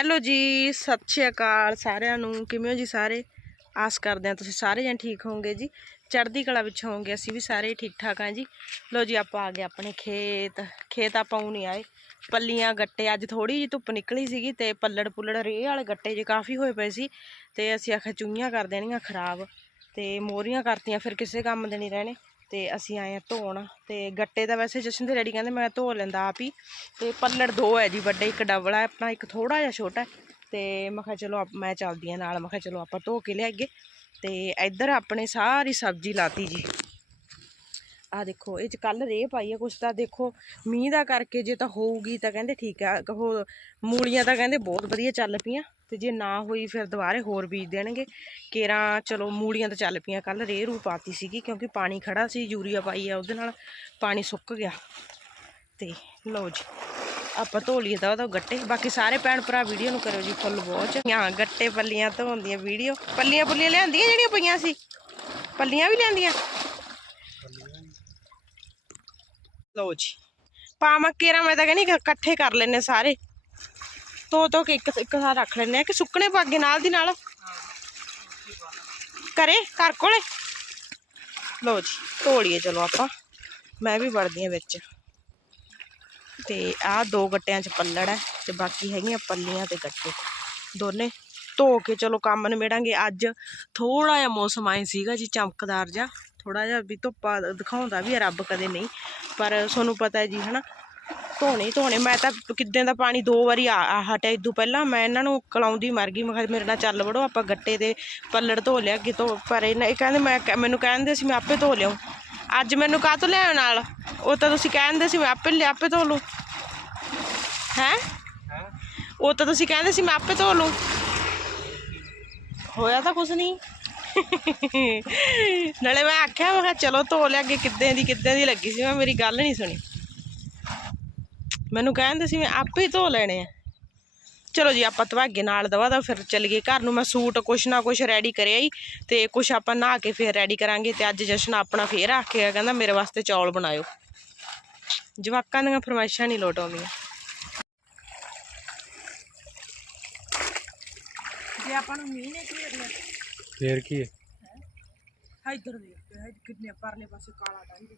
Hello ਜੀ, ਸਤਿ ਸ਼੍ਰੀ ਅਕਾਲ ਸਾਰਿਆਂ ਨੂੰ। ਕਿਵੇਂ ਹੋ ਜੀ ਸਾਰੇ? ਆਸ ਕਰਦੇ ਹਾਂ ਤੁਸੀਂ ਸਾਰੇ ਜਣ ਠੀਕ ਹੋਵੋਗੇ ਜੀ। ਚੜ੍ਹਦੀ ਕਲਾ ਵਿੱਚ ਹੋਵੋਗੇ, ਅਸੀਂ ਵੀ ਸਾਰੇ ਠੀਕ ਠਾਕ ਹਾਂ ਜੀ। ਲੋ ਜੀ, ਆਪਾਂ ਆ ਗਏ ਆਪਣੇ ਖੇਤ। ਖੇਤ ਆਪਾਂ ਉਹ ਨਹੀਂ ਆਏ। ਪੱਲੀਆਂ, ਗੱਟੇ, ਅੱਜ ਥੋੜੀ ਜਿਹੀ ਧੁੱਪ ਨਿਕਲੀ ਸੀਗੀ ਤੇ ਪੱਲੜ ਪੁੱਲੜ ਰੇਹ ਵਾਲੇ ਗੱਟੇ ਜੇ ਕਾਫੀ ਹੋਏ ਪਏ ਸੀ ਤੇ ਅਸੀਂ ਆਖਿਆ ਚੂਈਆਂ ਕਰ ਦੇਣੀਆਂ ਖਰਾਬ ਤੇ ਮੋਰੀਆਂ ਕਰਤੀਆਂ, ਫਿਰ ਕਿਸੇ ਕੰਮ ਦੇ ਨਹੀਂ ਰਹਿਣੇ। ਤੇ ਅਸੀਂ ਆਏ ਆ ਧੋਣ ਤੇ ਗੱਟੇ ਦਾ ਵੈਸੇ ਜਸ਼ਨ ਦੇ ਰੈਡੀ ਕਹਿੰਦੇ ਮੈਂ ਧੋ ਲੈਂਦਾ ਆਪ ਹੀ ਤੇ ਪੱਲੜ ਦੋ ਹੈ ਜੀ ਵੱਡੇ, ਇੱਕ ਡਬਲ ਹੈ, ਆਪਣਾ ਇੱਕ ਥੋੜਾ ਜਿਹਾ ਛੋਟਾ ਤੇ ਮੈਂ ਕਿਹਾ ਚਲੋ ਆਪ- ਮੈਂ ਚੱਲਦੀ ਆ ਨਾਲ, ਮੈਂ ਕਿਹਾ ਚਲੋ ਆਪਾਂ ਧੋ ਕੇ ਲਿਆਈਏ ਤੇ ਇੱਧਰ ਆਪਣੇ ਸਾਰੀ ਸਬਜ਼ੀ ਲਾਤੀ ਜੀ। ਆ ਦੇਖੋ, ਇਹ ਚ ਕੱਲ ਰੇਹ ਪਾਈ ਆ ਕੁਛ ਤਾਂ ਦੇਖੋ, ਮੀਂਹ ਦਾ ਕਰਕੇ ਜੇ ਤਾਂ ਹੋਊਗੀ ਤਾਂ ਕਹਿੰਦੇ ਠੀਕ ਆ, ਉਹ ਮੂਲੀਆਂ ਤਾਂ ਕਹਿੰਦੇ ਬਹੁਤ ਵਧੀਆ ਚੱਲ ਪਈਆਂ। ਤੇ ਜੇ ਨਾ ਹੋਈ ਫਿਰ ਦੁਬਾਰੇ ਹੋਰ ਬੀਜ ਦੇਣਗੇ। ਕੇਰਾਂ ਚਲੋ ਮੂਲੀਆਂ ਤਾਂ ਚੱਲ ਪਈਆਂ ਕੱਲ ਰੇਹ ਰੂ ਪਾਤੀ ਸੀਗੀ ਕਿਉਂਕਿ ਪਾਣੀ ਖੜਾ ਸੀ, ਯੂਰੀਆ ਪਾਈ ਆ ਉਹਦੇ ਨਾਲ ਪਾਣੀ ਸੁੱਕ ਗਿਆ। ਤੇ ਲਓ ਜੀ, ਆਪਾਂ ਧੋ ਲਈਏ ਤਾਂ ਉਹਦਾ ਗੱਟੇ। ਬਾਕੀ ਸਾਰੇ ਭੈਣ ਭਰਾ ਵੀਡੀਓ ਨੂੰ ਕਰੋ ਜੀ ਫੁੱਲ ਵਾਚ ਹਾਂ, ਗੱਟੇ ਪੱਲੀਆਂ ਧੋਂਦੀਆਂ ਵੀਡੀਓ। ਪੱਲੀਆਂ ਪੁੱਲੀਆਂ ਲਿਆਂਦੀਆਂ ਜਿਹੜੀਆਂ ਪਈਆਂ ਸੀ? ਪੱਲੀਆਂ ਵੀ ਲਿਆਂਦੀਆਂ? ਲਓ ਜੀ ਪਾਵਾਂ ਕੇਰਾ ਮੈਂ ਤਾਂ ਕਹਿੰਦੀ ਇਕੱਠੇ ਕਰ ਲੈਨੇ ਸਾਰੇ। ਧੋ ਧੋ ਕੇ ਇੱਕ ਇੱਕ ਸਾਥ ਰੱਖ ਲੈਨੇ ਆ ਕਿ ਸੁੱਕਣੇ ਪਾਗੇ ਨਾਲ ਦੀ ਨਾਲ। ਕਰੇ ਘਰ ਕੋਲੇ? ਲਓ ਜੀ, ਧੋ ਲਈਏ ਚਲੋ ਆਪਾਂ। ਮੈਂ ਵੀ ਵੜਦੀ ਆ ਵਿੱਚ। ਤੇ ਆਹ ਦੋ ਗੱਟਿਆਂ 'ਚ ਪੱਲੜ ਹੈ ਤੇ ਬਾਕੀ ਹੈਗੀਆਂ ਪੱਲੀਆਂ ਤੇ ਗੱਟੇ। ਦੋਨੇ ਧੋ ਕੇ ਚਲੋ ਕੰਮ ਨਿਬੇੜਾਂਗੇ। ਅੱਜ ਥੋੜਾ ਜਿਹਾ ਮੌਸਮ ਆਏ ਸੀਗਾ ਜੀ, ਚਮਕਦਾਰ ਜਿਹਾ। ਥੋੜਾ ਜਿਹਾ ਵੀ ਧੁੱਪਾ ਦਿਖਾਉਂਦਾ ਵੀ ਆ ਰੱਬ ਕਦੇ ਨਹੀਂ। ਪਰ ਤੁਹਾਨੂੰ ਪਤਾ ਹੈ ਜੀ, ਹਨਾ? ਧੋਣੇ ਧੋਣੇ ਮੈਂ ਤਾਂ ਕਿੱਦਾਂ ਦਾ ਪਾਣੀ ਦੋ ਵਾਰੀ ਆ ਹਟਿਆ ਇਦੋਂ ਪਹਿਲਾਂ ਮੈਂ ਇਹਨਾਂ ਨੂੰ ਕਲਾਉਂਦੀ ਮਰ ਗਈ ਮੈਂ ਕਿਹਾ ਮੇਰੇ ਨਾਲ ਚੱਲ ਵੜੋ ਆਪਾਂ ਗੱਟੇ ਤੇ ਪੱਲੜ ਧੋ ਲਿਆ ਅੱਗੇ ਤੋਂ ਪਰ ਇਹਨਾਂ ਇਹ ਕਹਿੰਦੇ ਮੈਂ ਮੈਨੂੰ ਕਹਿੰਦੇ ਸੀ ਮੈਂ ਆਪੇ ਧੋ ਲਿਆਉਂ ਅੱਜ ਮੈਨੂੰ ਕਾਹ ਤੋਂ ਲਿਆਉਣ ਨਾਲ? ਉਹ ਤਾਂ ਤੁਸੀਂ ਕਹਿੰਦੇ ਸੀ ਮੈਂ ਆਪੇ ਲਿਆ ਆਪੇ ਧੋ ਲੂੰ ਹੈ? ਉਹ ਤਾਂ ਤੁਸੀਂ ਕਹਿੰਦੇ ਸੀ ਮੈਂ ਆਪੇ ਧੋ ਲੂੰ ਹੋਇਆ ਤਾਂ ਕੁਝ ਨਹੀਂ। ਨਾਲੇ ਮੈਂ ਆਖਿਆ ਮੈਂ ਕਿਹਾ ਚਲੋ ਧੋ ਲਿਆ ਅੱਗੇ ਕਿੱਦਾਂ ਦੀ ਕਿੱਦਾਂ ਦੀ ਲੱਗੀ ਸੀ ਮੈਂ ਮੇਰੀ ਗੱਲ ਨਹੀਂ ਸੁਣੀ। ਮੈਨੂੰ ਕਹਿੰਦੇ ਸੀ ਮੈਂ ਆਪੇ ਧੋ ਲੈਣੇ ਆ। ਚਲੋ ਜੀ ਆਪਾਂ ਤਵਾਗੇ ਨਾਲ ਦਵਾ ਦਾ ਫਿਰ ਚੱਲ ਗਏ ਘਰ ਨੂੰ। ਮੈਂ ਸੂਟ ਕੁਛ ਨਾ ਕੁਛ ਰੈਡੀ ਕਰਿਆ ਹੀ ਤੇ ਕੁਛ ਆਪਾਂ ਨਹਾ ਕੇ ਫਿਰ ਰੈਡੀ ਕਰਾਂਗੇ ਤੇ ਅੱਜ ਜਸ਼ਨ ਆਪਣਾ ਫੇਰ ਆ ਕੇ ਕਹਿੰਦਾ ਮੇਰੇ ਵਾਸਤੇ ਚੌਲ ਬਣਾਇਓ। ਜਵਾਕਾਂ ਦੀਆਂ ਫਰਮਾਇਸ਼ਾਂ ਨਹੀਂ ਲੋਟ ਆਉਂਦੀਆਂ। ਜੇ ਆਪਾਂ ਨੂੰ ਮੀਂਹ ਨੇ ਘੇਰਨਾ ਫੇਰ ਕੀ ਹੈ? ਹਾਂ? ਇੱਧਰ ਦੇਖ ਹੈ ਕਿੰਨੇ ਪਰਲੇ ਪਾਸੇ ਕਾਲਾ ਡੰਗ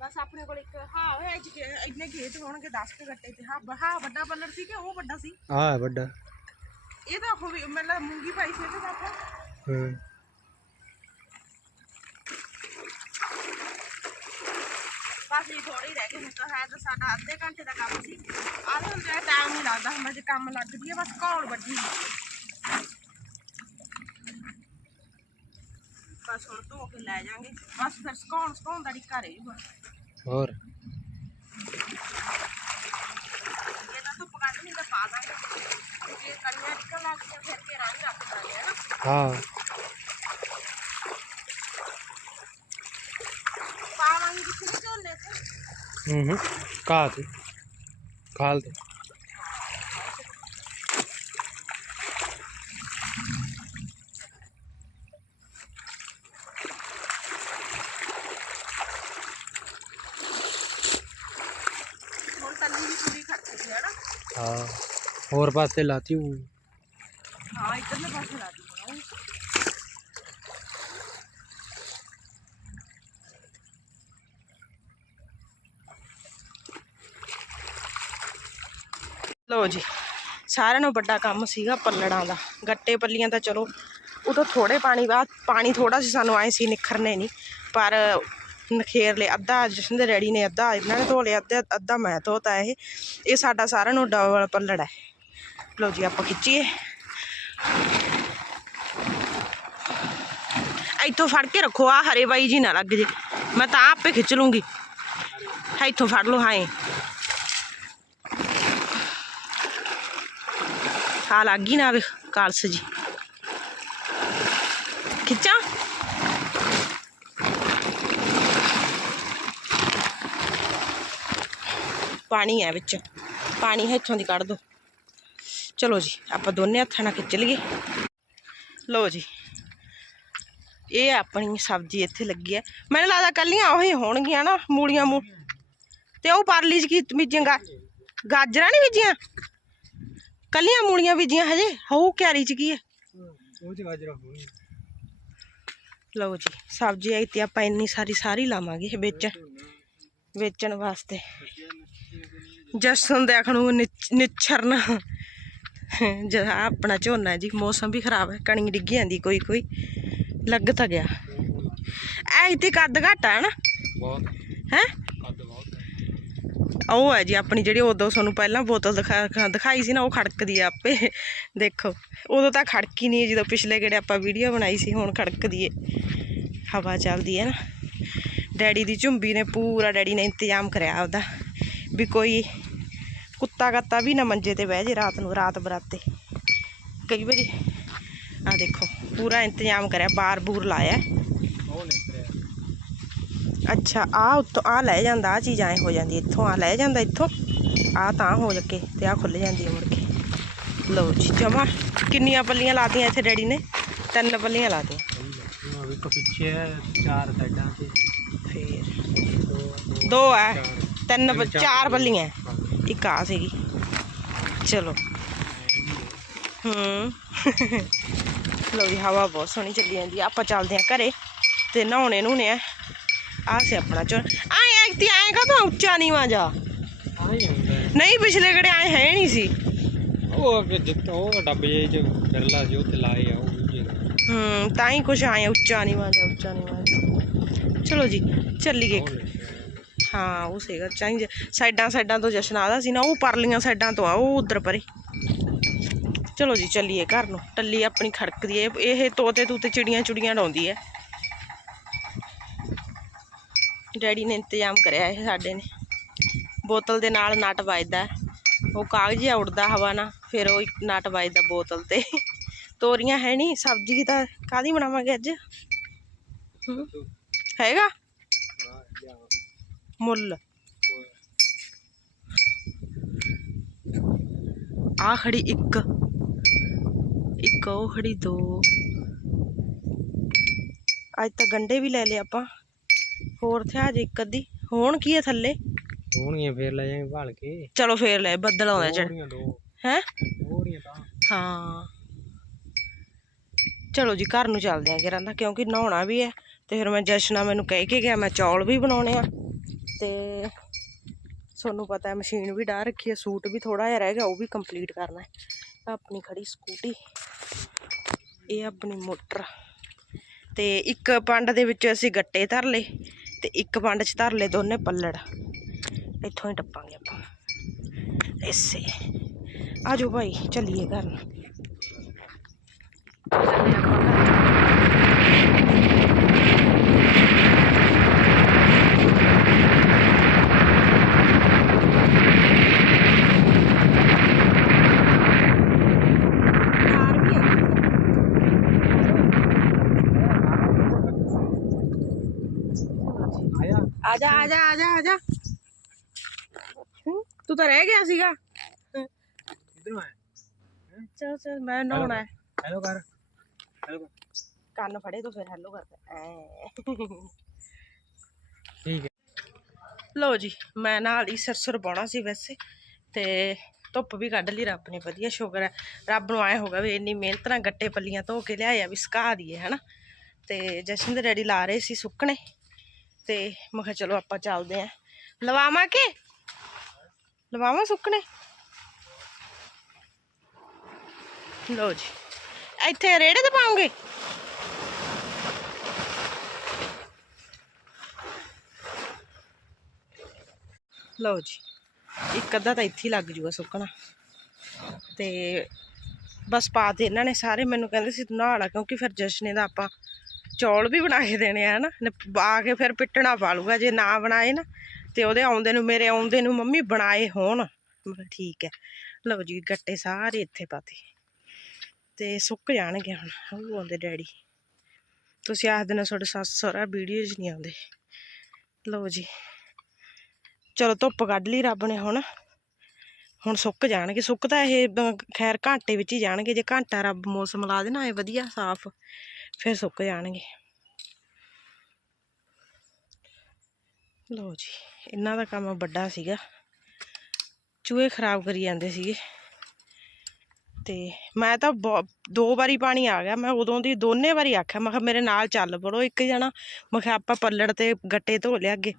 ਬਸ ਆਪਣੇ ਕੋਲ ਇੱਕ ਹਾਂ ਹੋਇਆ ਜੀ ਇੰਨੇ ਖੇਤ ਹੋਣਗੇ 10 ਕੇ ਗੱਟੇ ਤੇ। ਹਾਂ ਹਾਂ ਵੱਡਾ ਪੱਲਰ ਸੀ ਕਿ ਉਹ ਵੱਡਾ ਸੀ? ਹੈ ਵੱਡਾ। ਇਹ ਤਾਂ ਹੋਵੇ ਮਤਲਬ ਮੂੰਗੀ ਪਾਈ ਸੀ ਤੇ ਆਪਾਂ ਹਾਂ। ਬਸ ਇਹ ਥੋੜੀ ਰਹਿ ਗਈ ਹੁਣ ਤਾਂ ਹੈ ਤਾਂ ਸਾਡਾ ਅੱਧੇ ਘੰਟੇ ਦਾ ਕੰਮ ਸੀ। ਆਹ ਹੁਣ ਟਾਈਮ ਨਹੀਂ ਲੱਗਦਾ ਹੁਣ ਜੇ ਕੰਮ ਲੱਗਦੀ ਹੈ ਬਸ ਘੌਲ ਵੱਢੀ ਬਸ ਹੁਣ ਧੋ ਕੇ ਲੈ ਜਾਾਂਗੇ। ਬਸ ਫਿਰ ਸੁਕਾਉਣ ਸੁਕਾਉਣ ਦਾ ਡਿੱਕਾ ਰਹਿ ਜੂਗਾ। ਹੋਰ? ਇਹ ਤਾਂ ਧੁੱਪ ਕੱਢ ਨਹੀਂ ਤਾਂ ਪਾ ਦਾਂਗੇ। ਤੇ ਜੇ ਕਣੀਆਂ ਨਿਕਲ ਲੱਗ ਗਿਆ ਫਿਰ ਕੇ ਰੰਗ ਰੱਖ ਦਾਂਗੇ ਹੈ ਪਾਵਾਂਗੇ ਕਿੱਥੇ ਨੂੰ ਝੋਨੇ ਤੇ। ਹੂੰ ਹੂੰ। ਕਾ ਤੇ। ਖਾਲ ਤੇ ਹੁਣ ਤੱਲੀ ਵੀ ਪੂਰੀ ਖਰਚ ਸੀ ਹੈ ਨਾ ਹਾਂ, ਹੋਰ ਪਾਸੇ ਲਾਤੀ ਹੂੰ। ਹਾਂ, ਇੱਧਰਲੇ ਪਾਸੇ ਲਾ ਦੀ ਲੋ ਜੀ, ਸਾਰਿਆਂ ਨੂੰ ਵੱਡਾ ਕੰਮ ਸੀਗਾ ਪੱਲੜਾਂ ਦਾ। ਗੱਟੇ ਪੱਲੀਆਂ ਤਾਂ ਚਲੋ, ਉਦੋਂ ਥੋੜੇ ਪਾਣੀ ਬਾਅਦ, ਪਾਣੀ ਥੋੜਾ ਸੀ ਸਾਨੂੰ ਆਏ ਸੀ ਨਿਖਰਨੇ ਨਹੀਂ। ਪਰ ਨਖੇਰ ਲਿਆ ਅੱਧਾ ਜਸ਼ਨ ਦੇ ਡੈਡੀ ਨੇ, ਅੱਧਾ ਇਹਨਾਂ ਨੇ ਧੋ ਲਿਆ, ਅੱਧਾ ਅੱਧਾ ਮੈਂ ਧੋਤਾ ਇਹ। ਇਹ ਸਾਡਾ ਸਾਰਿਆਂ ਨੂੰ ਡਬਲ ਪੱਲੜ ਹੈ। ਲੋ ਜੀ, ਆਪਾਂ ਖਿੱਚੀਏ। ਇੱਥੋਂ ਫੜ ਕੇ ਰੱਖੋ ਆ ਹਰੇ ਬਾਈ ਜੀ ਨਾ ਲੱਗ ਜੇ। ਮੈਂ ਤਾਂ ਆਪੇ ਖਿੱਚ ਲੂੰਗੀ। ਇੱਥੋਂ ਫੜ ਲਓ, ਹਾਂ ਆ ਲੱਗ ਗਈ ਨਾ ਵੇ ਕਾਲਸ ਜੀ। ਖਿੱਚਾਂ? ਪਾਣੀ ਹੈ ਵਿੱਚ। ਪਾਣੀ ਇੱਥੋਂ ਦੀ ਕੱਢ ਦੋ। ਚਲੋ ਜੀ ਆਪਾਂ ਦੋਨੇ ਹੱਥਾਂ ਨਾਲ ਖਿੱਚ ਲਈਏ। ਲਓ ਜੀ ਇਹ ਆਪਣੀ ਸਬਜ਼ੀ ਇੱਥੇ ਲੱਗੀ ਹੈ। ਮੈਨੂੰ ਲੱਗਦਾ ਕੱਲੀਆਂ ਉਹੀ ਹੋਣਗੀਆਂ ਨਾ ਮੂਲੀਆਂ ਮੂ ਤੇ ਉਹ ਪਰਲੀ ਚ ਕੀ ਬੀਜੀਆਂ ਗਾ ਗਾਜਰਾਂ ਨਹੀਂ ਬੀਜੀਆਂ? ਕੱਲੀਆਂ ਮੂਲੀਆਂ ਬੀਜੀਆਂ ਹਜੇ? ਹਉ ਕਿਆਰੀ ਚ ਕੀ ਹੈ? ਉਹ ਚ ਗਾਜਰਾਂ ਹੋਣੀ ਲਓ ਜੀ ਸਬਜ਼ੀ ਆਈ ਤੇ ਆਪਾਂ ਇੰਨੀ ਸਾਰੀ ਸਾਰੀ ਲਾਵਾਂਗੇ ਵੇਚਣ ਵੇਚਣ ਵਾਸਤੇ। ਜਸਨ ਦੇਖਣ ਨੂੰ ਨਿਛ- ਨਿਛਰਨਾ। ਜਦ ਆਪਣਾ ਝੋਨਾ ਜੀ ਮੌਸਮ ਵੀ ਖਰਾਬ ਹੈ ਕਣੀ ਡਿੱਗੀ ਜਾਂਦੀ ਕੋਈ ਕੋਈ। ਲੱਗ ਤਾਂ ਗਿਆ। ਐ ਤੇ ਕੱਦ ਘੱਟ ਹੈ ਨਾ ਬਹੁਤ। ਹੈ? ਕੱਦ ਬਹੁਤ ਉਹ ਹੈ ਜੀ ਆਪਣੀ ਜਿਹੜੀ ਉਦੋਂ ਤੁਹਾਨੂੰ ਪਹਿਲਾਂ ਬੋਤਲ ਦਿਖਾ- ਦਿਖਾਈ ਸੀ ਨਾ ਉਹ ਖੜਕਦੀ ਆ ਆਪੇ। ਦੇਖੋ ਉਦੋਂ ਤਾਂ ਖੜਕੀ ਨਹੀਂ ਜਦੋਂ ਪਿਛਲੇ ਗੇੜੇ ਆਪਾਂ ਵੀਡੀਓ ਬਣਾਈ ਸੀ ਹੁਣ ਖੜਕਦੀ ਏ। ਹਵਾ ਚੱਲਦੀ ਹੈ ਨਾ। ਡੈਡੀ ਦੀ ਝੁੰਬੀ ਨੇ ਪੂਰਾ ਡੈਡੀ ਨੇ ਇੰਤਜ਼ਾਮ ਕਰਿਆ ਆਪਦਾ ਵੀ ਕੋਈ ਕੁੱਤਾ ਕੱਤਾ ਵੀ ਨਾ ਮੰਜੇ ਤੇ ਬਹਿ ਜੇ ਰਾਤ ਨੂੰ ਰਾਤ ਬਰਾਤੇ ਕਈ ਵਾਰੀ ਆ ਦੇਖੋ ਪੂਰਾ ਇੰਤਜ਼ਾਮ ਕਰਿਆ ਬਾਰ ਬੂਰ ਲਾਇਆ ਉਹ ਨਿਕਲਿਆ ਅੱਛਾ ਆ ਉੱਤੋਂ ਆ ਲੈ ਜਾਂਦਾ ਆ ਚੀਜ਼ ਐ ਹੋ ਜਾਂਦੀ ਇੱਥੋਂ ਆ ਲੈ ਜਾਂਦਾ ਇੱਥੋਂ ਆ ਤਾਂ ਹੋ ਕੇ ਤੇ ਆ ਖੁੱਲ ਜਾਂਦੀ ਹੈ ਮੁੜ ਕੇ ਲਓ ਜੀ ਜਮਾ ਕਿੰਨੀਆਂ ਪੱਲੀਆਂ ਲਾਤੀਆਂ ਇੱਥੇ ਡੈਡੀ ਨੇ ਤਿੰਨ ਪੱਲੀਆਂ ਲਾਤੀਆਂ ਉਹ ਵੀ ਕੋ ਪਿੱਛੇ ਹੈ ਚਾਰ ਸਾਈਡਾਂ ਤੇ ਫੇਰ ਦੋ ਦੋ ਐ ਚਾਰ। ਤਿੰਨ ਪ- ਚਾਰ ਚਾਰ ਪੱਲੀਆਂ। ਇੱਕ ਆ ਸੀਗੀ। ਚਲੋ। ਹੂੰ। ਜੀ ਹਵਾ ਬਹੁਤ ਸੋਹਣੀ ਚੱਲੀ ਜਾਂਦੀ ਆ। ਆਪਾਂ ਚੱਲਦੇ ਆ ਘਰੇ ਤੇ ਨਹਾਉਣੇ ਨੂੰ ਨੇ ਆ ਸੇ ਆਪਣਾ ਚੋ ਆਏ ਐਕਤੀ ਆਏ ਕਾ ਤਾਂ ਉੱਚਾ ਨਹੀਂ ਵਾ ਜਾ। ਨਹੀਂ ਪਿਛਲੇ ਕਿਹੜੇ ਆਏ ਹੈ ਨਹੀਂ ਸੀ। ਉਹ ਅੱਗੇ ਜਿੱਤ ਉਹ ਡੱਬੇ ਚ ਫਿਰਲਾ ਸੀ ਉੱਥੇ ਲਾਏ ਆ ਉਹ। ਹੂੰ ਤਾਂ ਹੀ ਕੁਛ ਆਏ ਉੱਚਾ ਨਹੀਂ ਵਾ ਜਾ ਉੱਚਾ ਨਹੀਂ ਵਾ ਚਲੋ ਜੀ ਚੱਲੀਏ। ਹਾਂ, ਉਹ ਸੀਗਾ ਚਾਹੀਦਾ ਸਾਈਡਾਂ ਸਾਈਡਾਂ ਤੋਂ ਜਸ਼ਨ ਆਦਾ ਸੀ ਨਾ, ਉਹ ਪਰਲੀਆਂ ਸਾਈਡਾਂ ਤੋਂ ਆ, ਉਹ ਉਧਰ ਪਰੇ। ਚਲੋ ਜੀ, ਚੱਲੀਏ ਘਰ ਨੂੰ। ਟੱਲੀ ਆਪਣੀ ਖੜਕਦੀ ਹੈ ਇਹ ਤੋਤੇ ਤੂਤੇ ਚਿੜੀਆਂ ਚੁੜੀਆਂ ਡਾਉਂਦੀ ਹੈ ਡੈਡੀ ਨੇ ਇੰਤਜ਼ਾਮ ਕਰਿਆ ਇਹ ਸਾਡੇ ਨੇ। ਬੋਤਲ ਦੇ ਨਾਲ ਨਟ ਵੱਜਦਾ। ਹੈ। ਉਹ ਕਾਗਜ਼ੀਆ ਉੱਡਦਾ ਹਵਾ ਨਾਲ, ਫਿਰ ਉਹ ਇੱਕ ਨਟ ਵੱਜਦਾ ਬੋਤਲ ਤੇ। ਤੋਰੀਆਂ ਹੈ ਨਹੀਂ, ਸਬਜ਼ੀ ਤਾਂ ਕਾਦੀ ਬਣਾਵਾਂਗੇ ਅੱਜ? ਹੈਗਾ? ਮੁੱਲ। ਆ ਖੜੀ ਇੱਕ। ਇੱਕ ਉਹ ਖੜੀ ਦੋ। ਅੱਜ ਤਾਂ ਗੰਡੇ ਵੀ ਲੈ ਲਏ ਆਪਾਂ। ਹੋਰ ਥਿਆ ਜੇ ਇੱਕ ਅੱਧੀ। ਹੋਣ ਕੀ ਹੈ ਥੱਲੇ? ਹੋਣਗੀਆਂ ਫੇਰ ਲੈ ਜਾਵਾਂਗੇ ਭਾਲ ਕੇ। ਚਲੋ ਫੇਰ ਲੈ ਬੱਦਲ ਆਉਂਦਾ ਚੜ ਹੈ? ਤਾਂ। ਹਾਂ। ਚਲੋ ਜੀ ਘਰ ਨੂੰ ਚੱਲਦੇ ਆਂ ਕਿਰਾਂ ਦਾ ਕਿਉਂਕਿ ਨਹਾਉਣਾ ਵੀ ਹੈ। ਤੇ ਫਿਰ ਮੈਂ ਜਸ਼ਨਾ ਮੈਨੂੰ ਕਹਿ ਕੇ ਗਿਆ ਮੈਂ ਚੌਲ ਵੀ ਬਣਾਉਣੇ ਆ। ਤੇ ਤੁਹਾਨੂੰ ਪਤਾ ਹੈ, ਮਸ਼ੀਨ ਵੀ ਡਾਹ ਰੱਖੀ ਹੈ, ਸੂਟ ਵੀ ਥੋੜਾ ਜਿਹਾ ਰਹਿ ਗਿਆ, ਉਹ ਵੀ ਕੰਪਲੀਟ ਕਰਨਾ ਹੈ। ਆਪਣੀ ਖੜੀ ਸਕੂਟੀ ਇਹ ਆਪਣੀ ਮੋਟਰ। ਤੇ ਇੱਕ ਪੰਡ ਦੇ ਵਿੱਚ ਅਸੀਂ ਗੱਟੇ ਧਰ ਲਏ ਤੇ ਇੱਕ ਪੰਡ 'ਚ ਧਰ ਲਏ ਦੋਨੇ ਪੱਲੜ। ਇੱਥੋਂ ਹੀ ਟੱਪਾਂਗੇ ਆਪਾਂ। ਇਸੇ। ਆਜੋ ਭਾਈ, ਚੱਲੀਏ ਘਰ। ਨੂੰ ਚੱਲੇ ਆਪਾਂ ਘਰ। ਕਾਰ ਵੀ ਹੈਗੀ ਆਇਆ ਆ ਜਾ ਆ ਜਾ ਆ ਜਾ ਆ ਜਾ ਤੂੰ ਤਾਂ ਰਹਿ ਗਿਆ ਸੀਗਾ। ਕਿੱਧਰੋਂ ਆਇਆ? ਚਲ ਚਲ ਮੈਂ ਨਹਾਉਣਾ ਹੈ ਹੈਲੋ ਕਰ ਹੈਲੋ ਕਰ। ਕੰਨ ਫੜੇ ਤੂੰ ਫਿਰ ਹੈਲੋ ਕਰਦਾ ਐ। ਠੀਕ ਹੈ। ਲਓ ਜੀ ਮੈਂ ਨਾਲ ਹੀ ਸਰਸਰ ਪਾਉਣਾ ਸੀ ਵੈਸੇ ਤੇ ਧੁੱਪ ਵੀ ਕੱਢ ਲਈ ਰੱਬ ਨੇ ਵਧੀਆ ਸ਼ੁਕਰ ਹੈ। ਰੱਬ ਨੂੰ ਆਏ ਹੋਗਾ ਵੀ ਇੰਨੀ ਮਿਹਨਤ ਨਾਲ ਗੱਟੇ ਪੱਲੀਆਂ ਧੋ ਕੇ ਲਿਆਇਆ ਵੀ ਸੁਕਾ ਦਈਏ ਹਨਾ? ਤੇ ਜਸ਼ਨ ਦੇ ਡੈਡੀ ਲਾ ਰਹੇ ਸੀ ਸੁੱਕਣੇ। ਤੇ ਮੈਂ ਕਿਹਾ ਚਲੋ ਆਪਾਂ ਚੱਲਦੇ ਆਂ। ਲਵਾਵਾਂ ਕਿ? ਲਵਾਵਾਂ ਸੁੱਕਣੇ? ਲਓ ਜੀ। ਇੱਥੇ ਰੇੜੇ ਤੇ ਪਾਉਂਗੇ। ਲਓ ਜੀ। ਇੱਕ ਅੱਧਾ ਤਾਂ ਇੱਥੇ ਲੱਗ ਜੂਗਾ ਸੁੱਕਣਾ। ਤੇ ਬਸ ਪਾ ਤੇ ਇਹਨਾਂ ਨੇ ਸਾਰੇ। ਮੈਨੂੰ ਕਹਿੰਦੇ ਸੀ ਤੂੰ ਨਹਾ ਲਾ, ਕਿਉਂਕਿ ਫਿਰ ਜਸ਼ਨੇ ਦਾ ਆਪਾਂ ਚੌਲ ਵੀ ਬਣਾ ਕੇ ਦੇਣੇ ਆ ਨਾ, ਆ ਕੇ ਫਿਰ ਪਿੱਟਣਾ ਪਾ ਲੂਗਾ ਜੇ ਨਾ ਬਣਾਏ ਨਾ, ਤੇ ਉਹਦੇ ਆਉਂਦੇ ਨੂੰ, ਮੇਰੇ ਆਉਂਦੇ ਨੂੰ ਮੰਮੀ ਬਣਾਏ ਹੋਣ। ਠੀਕ ਹੈ ਲਓ ਜੀ, ਗੱਟੇ ਸਾਰੇ ਇੱਥੇ ਪਾਤੇ। ਤੇ ਸੁੱਕ ਜਾਣਗੇ ਹੁਣ, ਉਹ ਆਉਂਦੇ ਡੈਡੀ। ਤੁਸੀਂ ਆਖਦੇ ਨੇ ਤੁਹਾਡੇ ਸੱਸ ਸਹੁਰਾ ਵੀਡੀਓ 'ਚ ਨਹੀਂ ਆਉਂਦੇ। ਲਓ ਜੀ। ਚਲੋ, ਧੁੱਪ ਕੱਢ ਲਈ ਰੱਬ ਨੇ ਹੁਣ। ਹੁਣ ਸੁੱਕ ਜਾਣਗੇ। ਸੁੱਕ ਤਾਂ ਇਹ ਖੈਰ ਘੰਟੇ ਵਿੱਚ ਹੀ ਜਾਣਗੇ। ਜੇ ਘੰਟਾ ਰੱਬ ਮੌਸਮ ਲਾ ਦੇਣਾ, ਇਹ ਵਧੀਆ, ਸਾਫ਼। ਫਿਰ ਸੁੱਕ ਜਾਣਗੇ। ਲਓ ਜੀ, ਇਹਨਾਂ ਦਾ ਕੰਮ ਵੱਡਾ ਸੀਗਾ। ਚੂਹੇ ਖਰਾਬ ਕਰੀ ਜਾਂਦੇ ਸੀਗੇ। ਤੇ ਮੈਂ ਤਾਂ ਬਹੁ- ਦੋ ਵਾਰੀ ਪਾਣੀ ਆ ਗਿਆ, ਮੈਂ ਉਦੋਂ ਦੀ ਦੋਨੇ ਵਾਰੀ ਆਖਿਆ, ਮੈਂ ਕਿਹਾ ਮੇਰੇ ਨਾਲ ਚੱਲ ਪੜੋ ਇੱਕ ਜਣਾ। ਮੈਂ ਕਿਹਾ ਆਪਾਂ ਪੱਲੜ ਤੇ ਗੱਟੇ ਧੋ ਲਿਆ ਅੱਗੇ।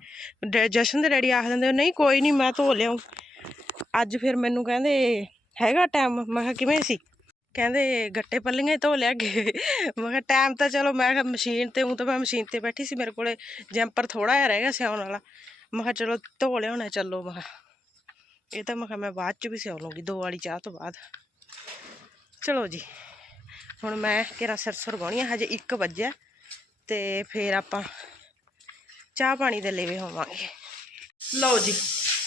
ਡੈ- ਜਸ਼ਨ ਦੇ ਡੈਡੀ ਆਖ ਦਿੰਦੇ, ਨਹੀਂ ਕੋਈ ਨਹੀਂ ਮੈਂ ਧੋ ਲਿਆਉਂ ਅੱਜ ਫਿਰ ਮੈਨੂੰ ਕਹਿੰਦੇ, ਹੈਗਾ ਟਾਈਮ ਮੈਂ ਕਿਹਾ ਕਿਵੇਂ ਸੀ? ਕਹਿੰਦੇ ਗੱਟੇ ਪੱਲੀਆਂ ਹੀ ਧੋ ਲਿਆ ਗਏ ਮੈਂ ਕਿਹਾ ਟਾਈਮ ਤਾਂ ਚਲੋ, ਮੈਂ ਕਿਹਾ ਮਸ਼ੀਨ ਤੇ ਹੂੰ ਤਾਂ ਮੈਂ ਮਸ਼ੀਨ ਤੇ ਬੈਠੀ ਸੀ ਮੇਰੇ ਕੋਲੇ, ਜੈਂਪਰ ਥੋੜਾ ਜਿਹਾ ਰਹਿ ਗਿਆ ਸਿਆਉਣ ਵਾਲਾ। ਮੈਂ ਕਿਹਾ ਚਲੋ ਧੋ ਲਿਆ ਹੋਣਾ, ਚੱਲੋ ਮੈਂ ਕਿਹਾ। ਇਹ ਤਾਂ ਮੈਂ ਕਿਹਾ ਮੈਂ ਬਾਅਦ ਚ ਵੀ ਸਿਉ ਲੂੰਗੀ ਦੋ ਵਾਲੀ ਚਾਹ ਤੋਂ ਬਾਅਦ। ਚਲੋ ਜੀ, ਹੁਣ ਮੈਂ ਕਿਹੜਾ ਸਿਰ ਗਾਉਣੀ ਆ, ਹਜੇ 1 ਵਜਿਆ ਤੇ ਫੇਰ ਆਪਾਂ ਚਾਹ ਪਾਣੀ ਦੇ ਲੇਵੇ ਹੋਵਾਂਗੇ। ਲਓ ਜੀ,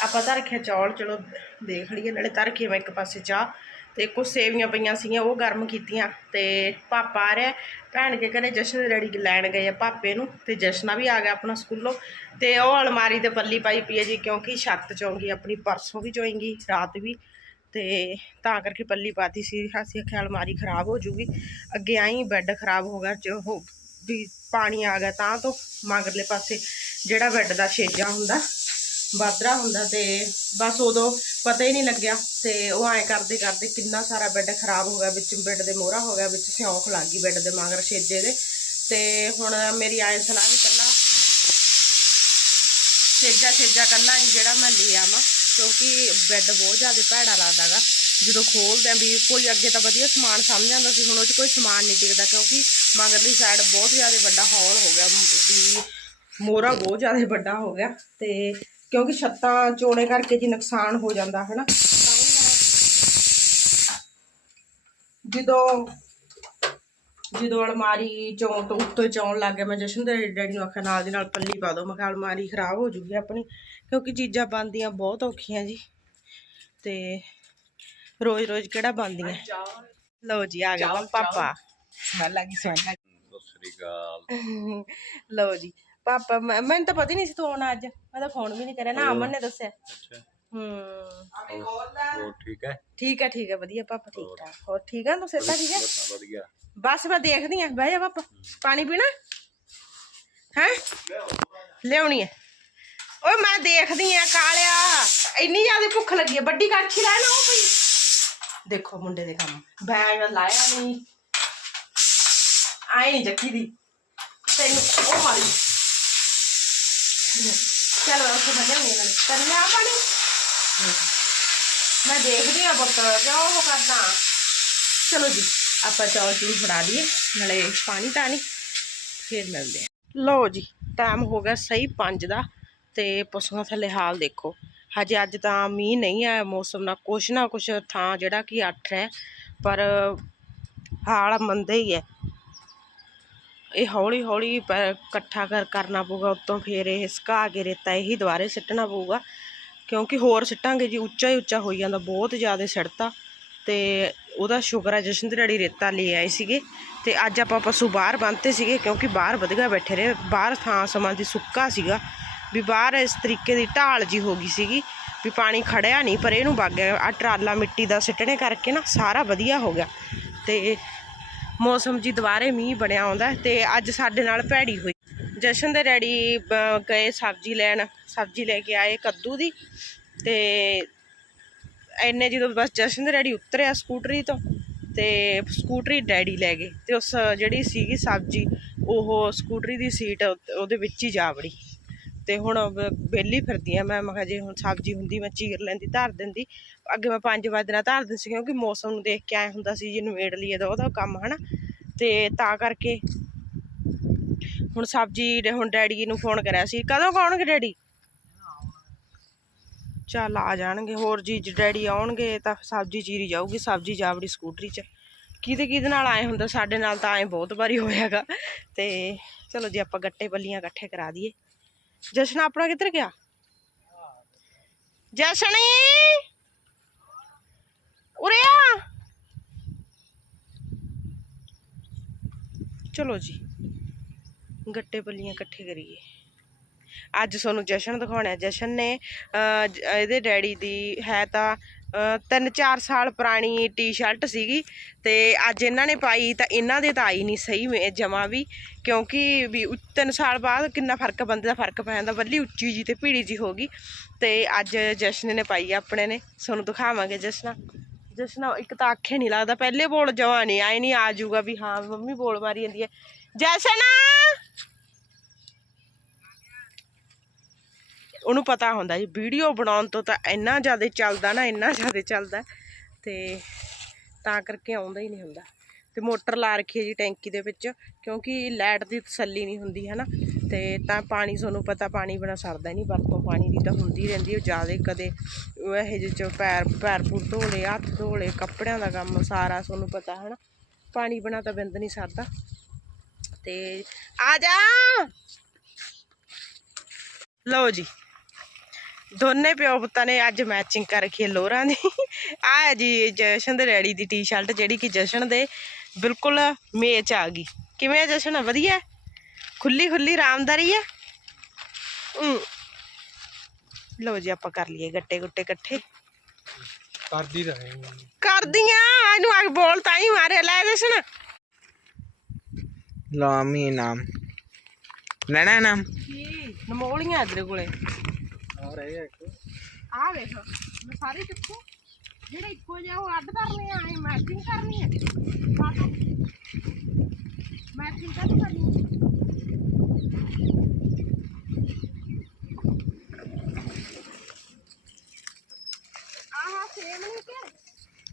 ਆਪਾਂ ਤਾਂ ਰੱਖਿਆ ਚੌਲ, ਚਲੋ ਦੇਖ ਲਈਏ, ਨਾਲੇ ਧਰ ਕੇ ਮੈਂ ਇੱਕ ਪਾਸੇ ਚਾਹ। ਤੇ ਕੁਝ ਸੇਵੀਆਂ ਪਈਆਂ ਸੀਗੀਆਂ, ਉਹ ਗਰਮ ਕੀਤੀਆਂ ਤੇ ਪਾਪਾ ਆ ਰਿਹਾ। ਭੈਣ ਕੇ ਘਰੇ ਜਸ਼ਨ ਦੇ ਡੈਡੀ ਲੈਣ ਗਏ ਆ ਪਾਪੇ ਨੂੰ ਤੇ ਜਸ਼ਨਾ ਵੀ ਆ ਗਿਆ ਆਪਣਾ ਸਕੂਲੋਂ ਤੇ ਉਹ ਅਲਮਾਰੀ ਤੇ ਪੱਲੀ ਪਾਈ ਪਈ ਹੈ ਜੀ, ਕਿਉਂਕਿ ਛੱਤ ਚੋਂਗੀ ਆਪਣੀ ਪਰਸੋਂ ਵੀ ਚੋਏਗੀ ਰਾਤ ਵੀ ਤੇ ਤਾਂ ਕਰਕੇ ਪੱਲੀ ਪਾਤੀ ਸੀ। ਅਸੀਂ ਆਖਿਆ ਅਲਮਾਰੀ ਖਰਾਬ ਹੋ ਜੂਗੀ, ਅੱਗੇ ਆਈ ਬੈੱਡ ਖਰਾਬ ਹੋ ਗਿਆ, ਜੋ ਉਹ ਵੀ ਪਾਣੀ ਆ ਗਿਆ ਤਾਂ ਤੋਂ ਮਗਰਲੇ ਪਾਸੇ ਜਿਹੜਾ ਬੈੱਡ ਦਾ ਛੇਜਾ ਹੁੰਦਾ ਬਾਦਰਾ ਹੁੰਦਾ ਤੇ ਬਸ ਉਦੋਂ ਪਤਾ ਹੀ ਨਹੀਂ ਲੱਗਿਆ ਤੇ ਉਹ ਐਂ ਕਰਦੇ ਕਰਦੇ ਕਿੰਨਾ ਸਾਰਾ ਬੈੱਡ ਖਰਾਬ ਹੋ ਗਿਆ, ਵਿੱਚ ਬੈੱਡ ਦੇ ਮੋਹਰਾ ਹੋ ਗਿਆ, ਵਿੱਚ ਸਿਉਂਖ ਲੱਗ ਗਈ ਬੈੱਡ ਦੇ ਮਗਰ ਛੇਜੇ ਦੇ। ਤੇ ਹੁਣ ਮੇਰੀ ਆਏ ਸਲਾਹ ਵੀ ਕੱਲਾ ਛੇਜਾ ਛੇਜਾ ਕੱਲਾ ਜਿਹੜਾ ਮੈਂ ਲੈ ਆਵਾਂ, ਕਿਉਂਕਿ ਬੈੱਡ ਬਹੁਤ ਜ਼ਿਆਦਾ ਭੈੜਾ ਲੱਗਦਾਗਾ ਜਦੋਂ ਖੋਲਦੇ ਆ ਵੀ ਕੋਈ ਅੱਗੇ ਤਾਂ ਵਧੀਆ ਸਮਾਨ ਸਮਝ ਆਉਂਦਾ ਸੀ, ਹੁਣ ਉਹ 'ਚ ਕੋਈ ਸਮਾਨ ਨਹੀਂ ਟਿਕਦਾ, ਕਿਉਂਕਿ ਮਗਰਲੀ ਸਾਈਡ ਬਹੁਤ ਜ਼ਿਆਦਾ ਵੱਡਾ ਹੌਲ ਹੋ ਗਿਆ, ਵੀ ਮੋਰਾ ਬਹੁਤ ਜ਼ਿਆਦਾ ਵੱਡਾ ਹੋ ਗਿਆ। ਤੇ ਕਿਉਂਕਿ ਛੱਤਾਂ ਚੋੜੇ ਕਰਕੇ ਜੀ ਨੁਕਸਾਨ ਹੋ ਜਾਂਦਾ ਹੈ ਨਾ ਜਦੋਂ ਜਦੋਂ ਅਲਮਾਰੀ ਚੋਂ ਤੋਂ ਉੱਤੋਂ ਚੌਣ ਲੱਗ ਗਿਆ ਮੈਂ ਜਸ਼ਨ ਦੇ ਡੈਡੀ ਨੂੰ ਆਖਿਆ ਨਾਲ ਦੀ ਨਾਲ ਪੱਲੀ ਪਾ ਦਿਓ ਮੈਂ ਕਿਹਾ ਅਲਮਾਰੀ ਖਰਾਬ ਹੋ ਜੂਗੀ ਆਪਣੀ ਕਿਉਂਕਿ ਚੀਜ਼ਾਂ ਬਣਦੀਆਂ ਬਹੁਤ ਔਖੀਆਂ ਜੀ। ਤੇ ਰੋਜ਼ ਰੋਜ਼ ਕਿਹੜਾ ਬਣਦੀਆਂ? ਲਓ ਜੀ ਆ ਗਿਆ ਪਾਪਾ। ਸਮੈਲ ਆ ਗਈ ਸਮੈਲ ਆ ਸਤਿ ਸ੍ਰੀ ਅਕਾਲ। ਲਓ ਜੀ ਪਾਪਾ ਮੈਂ- ਮੈਨੂੰ ਤਾਂ ਪਤਾ ਹੀ ਨਹੀਂ ਸੀ ਤੂੰ ਆਉਣਾ ਅੱਜ। ਮੈਂ ਤਾਂ ਫੋਨ ਵੀ ਨਹੀਂ ਕਰਿਆ ਨਾ ਅਮਨ ਨੇ ਦੱਸਿਆ। ਅੱਛਾ। ਹੂੰ। ਹੋਰ ਠੀਕ ਹੈ? ਠੀਕ ਹੈ ਠੀਕ ਹੈ ਵਧੀਆ ਪਾਪਾ ਠੀਕ ਠਾਕ। ਹੋਰ ਠੀਕ ਆ? ਤੂੰ ਸਿਹਤਾਂ ਠੀਕ ਹੈ ਵਧੀਆ। ਬਸ ਮੈਂ ਦੇਖਦੀ ਆ ਬਹਿ ਜਾ ਪਾਪਾ। ਪਾਣੀ ਪੀਣਾ? ਹੈ? ਲਿਆਉਣੀ ਹੈ। ਓਏ ਮੈਂ ਦੇਖਦੀ ਆ ਕਾਲਿਆ। ਇੰਨੀ ਜ਼ਿਆਦਾ ਭੁੱਖ ਲੱਗੀ ਹੈ। ਵੱਡੀ ਕਾਠੀ ਲੈ ਨਾ ਉਹ ਪਈ ਦੇਖੋ ਮੁੰਡੇ ਦੇ ਕੰਮ। ਬੈਗ ਲਾਇਆ ਨਹੀਂ ਆਈ ਨਹੀਂ ਜੱਕੀ ਦੀ। ਤੈਨੂੰ ਉਹ ਮਾਰੀ। ਚਲ ਨੇ ਪਾਣੀ? ਮੈਂ ਦੇਖਦੀ ਆ ਪੁੱਤ ਕਿਉਂ ਉਹ ਕਰਦਾ? ਚਲੋ ਜੀ ਆਪਾਂ ਚੌਲ ਚੂਲ ਫੜਾ ਦਈਏ ਨਾਲੇ ਪਾਣੀ ਤਾਂ ਨਹੀਂ ਫੇਰ ਮਿਲਦੇ ਆ ਲਓ ਜੀ ਟਾਈਮ ਹੋ ਗਿਆ ਸਹੀ 5 ਦਾ ਤੇ ਪਸ਼ੂਆਂ ਥੱਲੇ ਹਾਲ ਦੇਖੋ। ਹਜੇ ਅੱਜ ਤਾਂ ਮੀਂਹ ਨਹੀਂ ਆਇਆ ਮੌਸਮ ਨਾਲ ਕੁਛ ਨਾ ਕੁਛ ਥਾਂ ਜਿਹੜਾ ਕਿ ਅੱਠ ਹੈ ਪਰ ਹਾਲ ਮੰਦਾ ਹੀ ਹੈ। ਇਹ ਹੌਲੀ ਹੌਲੀ ਪ- ਇਕੱਠਾ ਕਰ, ਕਰਨਾ ਪਊਗਾ, ਉੱਤੋਂ ਫੇਰ ਇਹ ਸੁਕਾ ਕੇ ਰੇਤਾ ਇਹੀ ਦੁਬਾਰੇ ਸਿੱਟਣਾ ਪਊਗਾ। ਕਿਉਂਕਿ ਹੋਰ ਸਿੱਟਾਂਗੇ ਜੀ, ਉੱਚਾ ਹੀ ਉੱਚਾ ਹੋਈ ਜਾਂਦਾ, ਬਹੁਤ ਜ਼ਿਆਦਾ ਸਿੱਟਤਾ ਤੇ ਉਹਦਾ ਸ਼ੁਕਰ ਹੈ ਜਸ਼ਨ ਡੈਡੀ ਰੇਤਾ ਲੈ ਆਏ ਸੀਗੇ। ਤੇ ਅੱਜ ਆਪਾਂ ਪਸ਼ੂ ਬਾਹਰ ਬੰਨਤੇ ਸੀਗੇ, ਕਿਉਂਕਿ ਬਾਹਰ ਵਧੀਆ ਬੈਠੇ ਰਹੇ। ਬਾਹਰ ਥਾਂ ਸਮਾਂ ਦੀ ਸੁੱਕਾ ਸੀਗਾ। ਵੀ ਬਾਹਰ ਇਸ ਤਰੀਕੇ ਦੀ ਢਾਲ ਜੀ ਹੋ ਗਈ ਸੀਗੀ, ਵੀ ਪਾਣੀ ਖੜਿਆ ਨਹੀਂ, ਪਰ ਇਹਨੂੰ ਵਗ ਗਿਆ। ਆ ਟਰਾਲਾ ਮਿੱਟੀ ਦਾ ਸਿੱਟਣੇ ਕਰਕੇ ਨਾ ਸਾਰਾ ਵਧੀਆ ਹੋ ਗਿਆ। ਤੇ ਮੌਸਮ ਜੀ ਦੁਬਾਰੇ ਮੀਂਹ ਬਣਿਆ ਆਉਂਦਾ ਤੇ ਅੱਜ ਸਾਡੇ ਨਾਲ ਭੈੜੀ ਹੋਈ। ਜਸ਼ਨ ਦੇ ਡੈਡੀ ਗਏ ਸਬਜ਼ੀ ਲੈਣ। ਸਬਜ਼ੀ ਲੈ ਕੇ ਆਏ ਕੱਦੂ ਦੀ ਤੇ ਐਨੇ ਜਦੋਂ ਬਸ ਜਸ਼ਨ ਦੇ ਡੈਡੀ ਉਤਰਿਆ ਸਕੂਟਰੀ ਤੋਂ ਤੇ ਸਕੂਟਰੀ ਡੈਡੀ ਲੈ ਗਏ ਤੇ ਉਸ ਜਿਹੜੀ ਸੀਗੀ ਸਬਜ਼ੀ, ਉਹ ਸਕੂਟਰੀ ਦੀ ਸੀਟ ਉਹਦੇ ਵਿੱਚ ਹੀ ਜਾ ਵੜੀ। ਤੇ ਹੁਣ ਬੇਲੀ ਫਿਰਦੀ ਆ। ਮੈਂ ਮੈਂ ਕਿਹਾ ਜੇ ਹੁਣ ਸਬਜ਼ੀ ਹੁੰਦੀ, ਮੈਂ ਚੀਰ ਲੈਂਦੀ, ਧਰ ਦਿੰਦੀ। ਅੱਗੇ ਮੈਂ 5 ਵਜੇ ਨਾਲ ਧਰ ਦਿੰਦੀ ਸੀ ਕਿਉਂਕਿ ਮੌਸਮ ਨੂੰ ਦੇਖ ਕੇ ਆਏ ਹੁੰਦਾ ਸੀ ਜੀ, ਨਵੇੜ ਲਈਏ ਤਾਂ ਉਹਦਾ ਕੰਮ, ਹਨਾ। ਤੇ ਤਾਂ ਕਰਕੇ ਹੁਣ ਸਬਜ਼ੀ ਹੁਣ ਡੈਡੀ ਨੂੰ ਫੋਨ ਕਰਿਆ ਸੀ। ਕਦੋਂ ਆਉਣਗੇ ਡੈਡੀ? ਚੱਲ ਆ ਜਾਣਗੇ, ਹੋਰ ਜੀ ਡੈਡੀ ਆਉਣਗੇ ਤਾਂ ਸਬਜ਼ੀ ਚੀਰੀ ਜਾਊਗੀ, ਸਬਜ਼ੀ ਜਾਵੜੀ ਸਕੂਟਰੀ 'ਚ। ਕਿਹਦੇ ਕਿਹਦੇ ਨਾਲ ਆਏ ਹੁੰਦਾ? ਸਾਡੇ ਨਾਲ ਤਾਂ ਆਏ ਬਹੁਤ ਵਾਰੀ ਹੋਇਆਗਾ। ਤੇ ਚਲੋ ਜੀ, ਆਪਾਂ ਗੱਟੇ ਬੱਲੀਆਂ ਇਕੱਠੇ ਕਰਾ ਦਈਏ। ਜਸ਼ਨ ਆਪਣਾ ਕਿੱਧਰ ਗਿਆ ਜਸ਼ਨੀ ਉਰੇ ਆ ਚਲੋ ਜੀ ਗੱਟੇ ਬੱਲੀਆਂ ਇਕੱਠੇ ਕਰੀਏ ਅੱਜ ਤੁਹਾਨੂੰ ਜਸ਼ਨ ਦਿਖਾਉਣਾ ਹੈ। ਜਸ਼ਨ ਨੇ ਇਹਦੇ ਡੈਡੀ ਦੀ ਹੈ ਤਾਂ ਅਹ, ਤਿੰਨ ਚਾਰ ਸਾਲ ਪੁਰਾਣੀ ਟੀ-ਸ਼ਰਟ ਸੀਗੀ ਤੇ ਅੱਜ ਇਹਨਾਂ ਨੇ ਪਾਈ ਤਾਂ ਇਹਨਾਂ ਦੇ ਤਾਂ ਆਈ ਨਹੀਂ ਸਹੀ ਜਮਾ ਵੀ ਕਿਉਂਕਿ ਵੀ ਉ- ਤਿੰਨ ਸਾਲ ਬਾਅਦ ਕਿੰਨਾ ਫ਼ਰਕ ਬੰਦੇ ਦਾ ਫ਼ਰਕ ਪੈ ਜਾਂਦਾ ਬੱਲੀ ਉੱਚੀ ਜੀ ਤੇ ਭੀੜੀ ਜੀ ਹੋ ਗਈ ਤੇ ਅੱਜ ਜਸ਼ਨ ਨੇ ਪਾਈ ਆਪਣੇ ਨੇ ਤੁਹਾਨੂੰ ਦਿਖਾਵਾਂਗੇ ਜਸ਼ਨਾ। ਜਸ਼ਨ ਇੱਕ ਤਾਂ ਆਖੇ ਨਹੀਂ ਲੱਗਦਾ ਪਹਿਲੇ ਬੋਲ ਜਵਾ ਨਹੀਂ ਆਏ ਨਹੀਂ ਆ ਜਾਊਗਾ ਵੀ ਹਾਂ ਮੰਮੀ ਬੋਲ ਮਾਰੀ ਜਾਂਦੀ ਹੈ। ਜਸ਼ਨ! ਉਹਨੂੰ ਪਤਾ ਹੁੰਦਾ ਜੀ, ਵੀਡੀਓ ਬਣਾਉਣ ਤੋਂ ਤਾਂ ਇੰਨਾ ਜ਼ਿਆਦਾ ਚੱਲਦਾ ਨਾ, ਇੰਨਾ ਜ਼ਿਆਦਾ ਚੱਲਦਾ। ਤੇ ਤਾਂ ਕਰਕੇ ਆਉਂਦਾ ਹੀ ਨਹੀਂ ਹੁੰਦਾ। ਤੇ ਮੋਟਰ ਲਾ ਰੱਖੀ ਹੈ ਜੀ ਟੈਂਕੀ ਦੇ ਵਿੱਚ, ਕਿਉਂਕਿ ਲਾਈਟ ਦੀ ਤਸੱਲੀ ਨਹੀਂ ਹੁੰਦੀ, ਹੈ ਨਾ। ਤੇ ਤਾਂ ਪਾਣੀ, ਤੁਹਾਨੂੰ ਪਤਾ ਪਾਣੀ ਬਿਨਾ ਸਰਦਾ ਨਹੀਂ, ਵਰਤੋਂ ਪਾਣੀ ਦੀ ਤਾਂ ਹੁੰਦੀ ਰਹਿੰਦੀ ਉਹ ਜ਼ਿਆਦਾ ਕਦੇ ਉਹ ਇਹ ਜਿਹੇ ਚ ਪੈਰ ਪੈਰ ਪੂਰ ਧੋ ਲਏ ਹੱਥ ਧੋ ਲਏ ਕੱਪੜਿਆਂ ਦਾ ਕੰਮ ਸਾਰਾ, ਤੁਹਾਨੂੰ ਪਤਾ, ਹੈ ਨਾ। ਪਾਣੀ ਬਿਨਾ ਤਾਂ ਬਿੰਦ ਨਹੀਂ ਸਰਦਾ। ਤੇ ਆ ਜਾ! ਲਓ ਜੀ। ਦੋਨੇ ਪਿਓ ਪੁੱਤਾਂ ਨੇ ਅੱਜ ਮੈਚਿੰਗ ਕਰ ਰੱਖੀ ਹੈ ਲੋਰਾਂ ਦੀ। ਆ ਹੈ ਜੀ ਜਸ਼ਨ ਦੇ ਰੈਡੀ ਦੀ ਟੀ-ਸ਼ਰਟ ਜਿਹੜੀ ਕਿ ਜਸ਼ਨ ਦੇ ਬਿਲਕੁਲ ਮੇਚ ਆ ਗਈ। ਕਿਵੇਂ ਹੈ ਜਸ਼ਨ? ਵਧੀਆ? ਖੁੱਲੀ ਖੁੱਲੀ ਆਰਾਮਦਾਰੀ ਹੈ। ਲਓ ਜੀ ਆਪਾਂ ਕਰ ਲਈਏ ਗੱਟੇ ਗੁੱਟੇ ਇਕੱਠੇ। ਕਰਦੀ ਰਹੇ ਕਰਦੀਆਂ ਇਹਨੂੰ ਆ ਬੋਲ ਤਾਂ ਹੀ ਮਾਰਿਆ ਲੈ ਜਸ਼ਨ। ਲਾਮੀ ਨਾਮ। ਲੈਣਾ ਨਾਮ? ਕੀ? ਨਮੋਲੀਆਂ ਤੇਰੇ ਕੋਲੇ। ਆ ਰਹੇ ਆ ਇੱਕ। ਆ ਵੇਖ ਮੈਂ ਸਾਰੇ ਕਿੱਥੋਂ ਜਿਹੜੇ ਇੱਕੋ ਜਿਹਾ ਉਹ ਅੱਡ ਕਰਨੇ ਆ ਇਹ ਮੈਚਿੰਗ ਕਰਨੀ ਹੈ ਮੈਚਿੰਗ ਕਰ ਕਰਨੀ। ਹੈ? ਆਹ ਸੇਮ ਨਹੀਂ ਕਿ?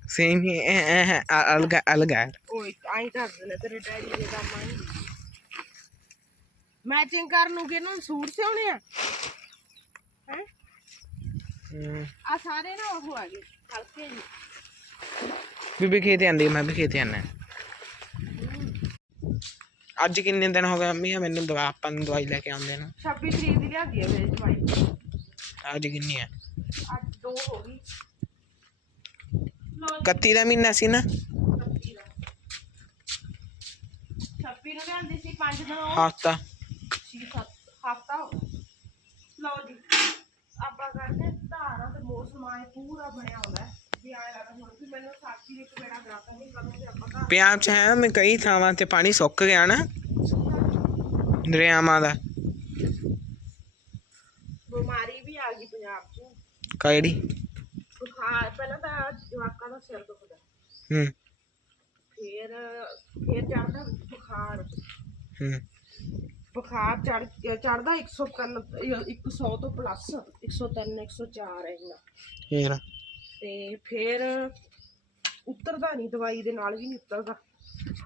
ਸੇਮ ਹੀ ਇਹ- ਇਹ- ਇਹ ਅਲਗ ਅਲਗ ਹੈ ਓਏ ਆਈ ਕਰ ਦੇਣਾ ਤੇਰੇ ਡੈਡੀ ਦੇ ਕੰਮ ਆਈ ਮੈਚਿੰਗ ਕਰਨ ਨੂੰ ਕਿਹਨਾਂ ਨੂੰ ਸੂਟ ਸਿਉਣੇ ਆ? ਹੈ? ਆ ਸਾਰੇ ਨਾ ਉਹ ਆ ਗਏ ਹਲਕੇ ਜੀ ਬੀਬੀ ਖੇਤੇ ਆਂਦੀ ਮੈਂ ਵੀ ਖੇਤੇ ਆਣਾ ਅੱਜ ਕਿੰਨੇ ਦਿਨ ਹੋ ਗਏ ਮੰਮੀ ਆ ਮੈਨੂੰ ਦਵਾ ਆਪਾਂ ਨੂੰ ਦਵਾਈ ਲੈ ਕੇ ਆਉਂਦੇ ਨੂੰ। 26 ਤਰੀਕ ਦੀ ਲਿਆਂਦੀ ਆ ਮੇਰੇ ਜਵਾਈ ਅੱਜ ਕਿੰਨੀ ਹੈ ਅੱਜ ਦੋ ਹੋ ਗਈ। ਲੋ 31 ਦਾ ਮਹੀਨਾ ਸੀ ਨਾ? 26 ਦਾ। 26 ਨੂੰ ਲਿਆਂਦੀ ਸੀ 5 ਦਿਨ ਉਹ ਹਫਤਾ। 6 ਹਫਤਾ ਹੋ ਲਓ ਜੀ। ਆਪਾਂ ਕਰਦੇ ਧਾਰਾਂ ਤੇ ਮੌਸਮ ਆਏ ਪੂਰਾ ਬਣਿਆ ਹੁੰਦਾ ਹੈ। ਵੀ ਆਏ ਲੱਗਦਾ ਹੁਣ ਵੀ ਮੈਨੂੰ ਸਾਥੀ ਦੇ ਇੱਕ ਵੇੜਾ ਗਰਾਤਾ ਨਹੀਂ ਕਰੂੰਗੇ ਆਪਾਂ ਘਰ ਪੰਜਾਬ 'ਚ ਹੈ ਮੈਂ ਕਈ ਥਾਵਾਂ ਤੇ ਪਾਣੀ ਸੁੱਕ ਗਿਆ ਨਾ। ਦਰਿਆਵਾਂ ਦਾ। ਬਿਮਾਰੀ ਵੀ ਆ ਗਈ ਪੰਜਾਬ 'ਚ। ਕਿਹੜੀ? ਬੁਖਾਰ ਪਹਿਲਾਂ ਤਾਂ ਜਵਾਕਾਂ ਦਾ ਸਿਰ ਦੁਖਦਾ। ਹੂੰ। ਫਿਰ ਫਿਰ ਚੜਦਾ ਬੁਖਾਰ। ਹੂੰ। ਬੁਖਾਰ ਚੜ ਚੜਦਾ 103 100 ਤੋਂ ਪਲੱਸ 103 104 ਹੈ ਇੰਨਾ। ਫੇਰ? ਤੇ ਫਿਰ ਉਤਰਦਾ ਨਹੀਂ ਦਵਾਈ ਦੇ ਨਾਲ ਵੀ ਨਹੀਂ ਉਤਰਦਾ।